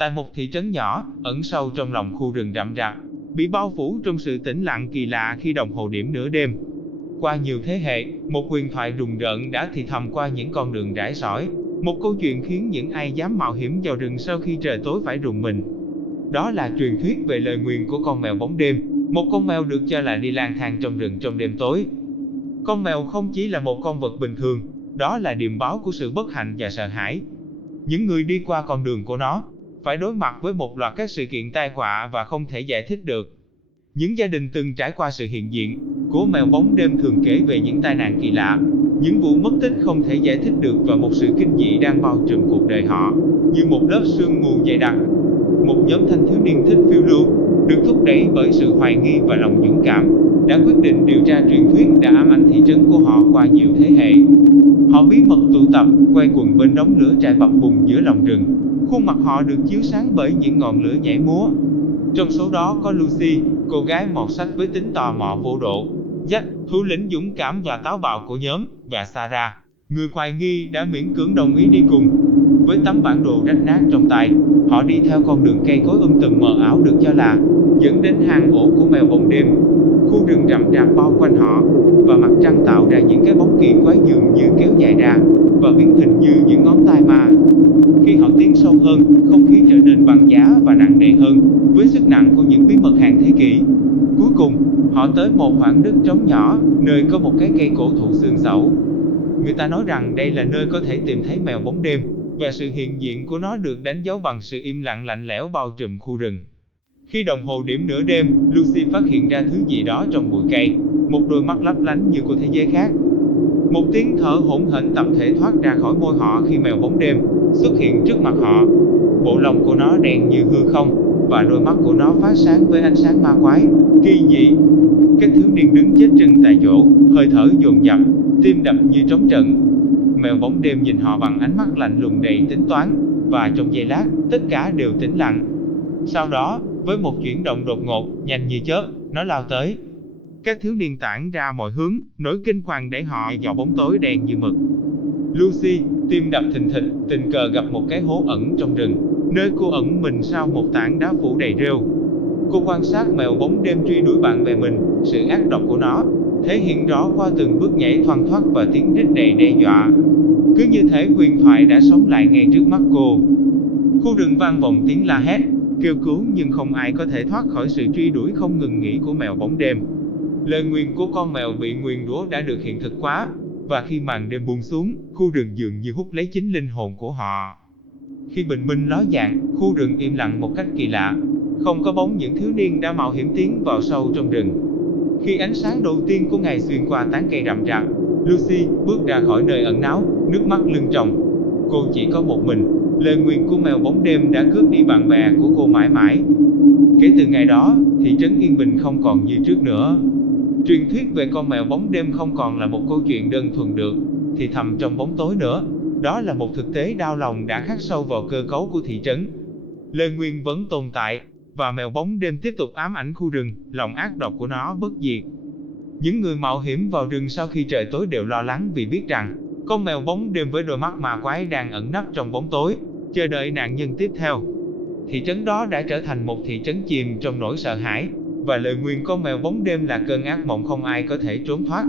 Tại một thị trấn nhỏ, ẩn sâu trong lòng khu rừng rậm rạp, bị bao phủ trong sự tĩnh lặng kỳ lạ khi đồng hồ điểm nửa đêm. Qua nhiều thế hệ, một huyền thoại rùng rợn đã thì thầm qua những con đường rải sỏi, một câu chuyện khiến những ai dám mạo hiểm vào rừng sau khi trời tối phải rùng mình. Đó là truyền thuyết về lời nguyền của con mèo bóng đêm, một con mèo được cho là đi lang thang trong rừng trong đêm tối. Con mèo không chỉ là một con vật bình thường, đó là điềm báo của sự bất hạnh và sợ hãi. Những người đi qua con đường của nó phải đối mặt với một loạt các sự kiện tai họa và không thể giải thích được. Những gia đình từng trải qua sự hiện diện của mèo bóng đêm thường kể về những tai nạn kỳ lạ, những vụ mất tích không thể giải thích được và một sự kinh dị đang bao trùm cuộc đời họ, như một lớp sương mù dày đặc. Một nhóm thanh thiếu niên thích phiêu lưu, được thúc đẩy bởi sự hoài nghi và lòng dũng cảm, đã quyết định điều tra truyền thuyết đã ám ảnh thị trấn của họ qua nhiều thế hệ. Họ bí mật tụ tập, quay quần bên đống lửa trại bập bùng giữa lòng rừng. Khuôn mặt họ được chiếu sáng bởi những ngọn lửa nhảy múa. Trong số đó có Lucy, cô gái mọt sách với tính tò mò vô độ, Jack, thủ lĩnh dũng cảm và táo bạo của nhóm, và Sarah, người hoài nghi đã miễn cưỡng đồng ý đi cùng. Với tấm bản đồ rách nát trong tay, họ đi theo con đường cây cối tùm mờ ảo được cho là dẫn đến hang ổ của mèo bóng đêm. Khu rừng rậm rạp bao quanh họ, và mặt trăng tạo ra những cái bóng kỳ quái dường như kéo dài ra và biến hình như những ngón tay ma. Khi họ tiến sâu hơn, không khí trở nên băng giá và nặng nề hơn, với sức nặng của những bí mật hàng thế kỷ. Cuối cùng, họ tới một khoảng đất trống nhỏ, nơi có một cái cây cổ thụ xương xẩu. Người ta nói rằng đây là nơi có thể tìm thấy mèo bóng đêm, và sự hiện diện của nó được đánh dấu bằng sự im lặng lạnh lẽo bao trùm khu rừng. Khi đồng hồ điểm nửa đêm, Lucy phát hiện ra thứ gì đó trong bụi cây, một đôi mắt lấp lánh như của thế giới khác. Một tiếng thở hổn hển tập thể thoát ra khỏi môi họ khi mèo bóng đêm xuất hiện trước mặt họ. Bộ lông của nó đen như hư không, và đôi mắt của nó phát sáng với ánh sáng ma quái, kỳ dị. Các thiếu niên đứng chết chân tại chỗ, hơi thở dồn dập, tim đập như trống trận. Mèo bóng đêm nhìn họ bằng ánh mắt lạnh lùng đầy tính toán, và trong giây lát, tất cả đều tĩnh lặng. Sau đó, với một chuyển động đột ngột, nhanh như chớp, nó lao tới. Các thiếu niên tản ra mọi hướng, nỗi kinh hoàng đẩy họ vào bóng tối đen như mực. Lucy, tim đập thình thịch, tình cờ gặp một cái hố ẩn trong rừng, nơi cô ẩn mình sau một tảng đá phủ đầy rêu. Cô quan sát mèo bóng đêm truy đuổi bạn bè mình, sự ác độc của nó thể hiện rõ qua từng bước nhảy thoăn thoắt và tiếng rít đầy đe dọa. Cứ như thể huyền thoại đã sống lại ngay trước mắt cô. Khu rừng vang vọng tiếng la hét, kêu cứu, nhưng không ai có thể thoát khỏi sự truy đuổi không ngừng nghỉ của mèo bóng đêm. Lời nguyền của con mèo bị nguyền rủa đã được hiện thực hóa, và khi màn đêm buông xuống, khu rừng dường như hút lấy chính linh hồn của họ. Khi bình minh ló dạng, khu rừng im lặng một cách kỳ lạ, không có bóng những thiếu niên đã mạo hiểm tiến vào sâu trong rừng. Khi ánh sáng đầu tiên của ngày xuyên qua tán cây rậm rạp, Lucy bước ra khỏi nơi ẩn náu, nước mắt lưng tròng. Cô chỉ có một mình, lời nguyền của mèo bóng đêm đã cướp đi bạn bè của cô mãi mãi. Kể từ ngày đó, thị trấn yên bình không còn như trước nữa. Truyền thuyết về con mèo bóng đêm không còn là một câu chuyện đơn thuần được thì thầm trong bóng tối nữa. Đó là một thực tế đau lòng đã khắc sâu vào cơ cấu của thị trấn. Lời nguyền vẫn tồn tại, và mèo bóng đêm tiếp tục ám ảnh khu rừng, lòng ác độc của nó bất diệt. Những người mạo hiểm vào rừng sau khi trời tối đều lo lắng vì biết rằng con mèo bóng đêm với đôi mắt ma quái đang ẩn nấp trong bóng tối, chờ đợi nạn nhân tiếp theo. Thị trấn đó đã trở thành một thị trấn chìm trong nỗi sợ hãi, và lời nguyền con mèo bóng đêm là cơn ác mộng không ai có thể trốn thoát.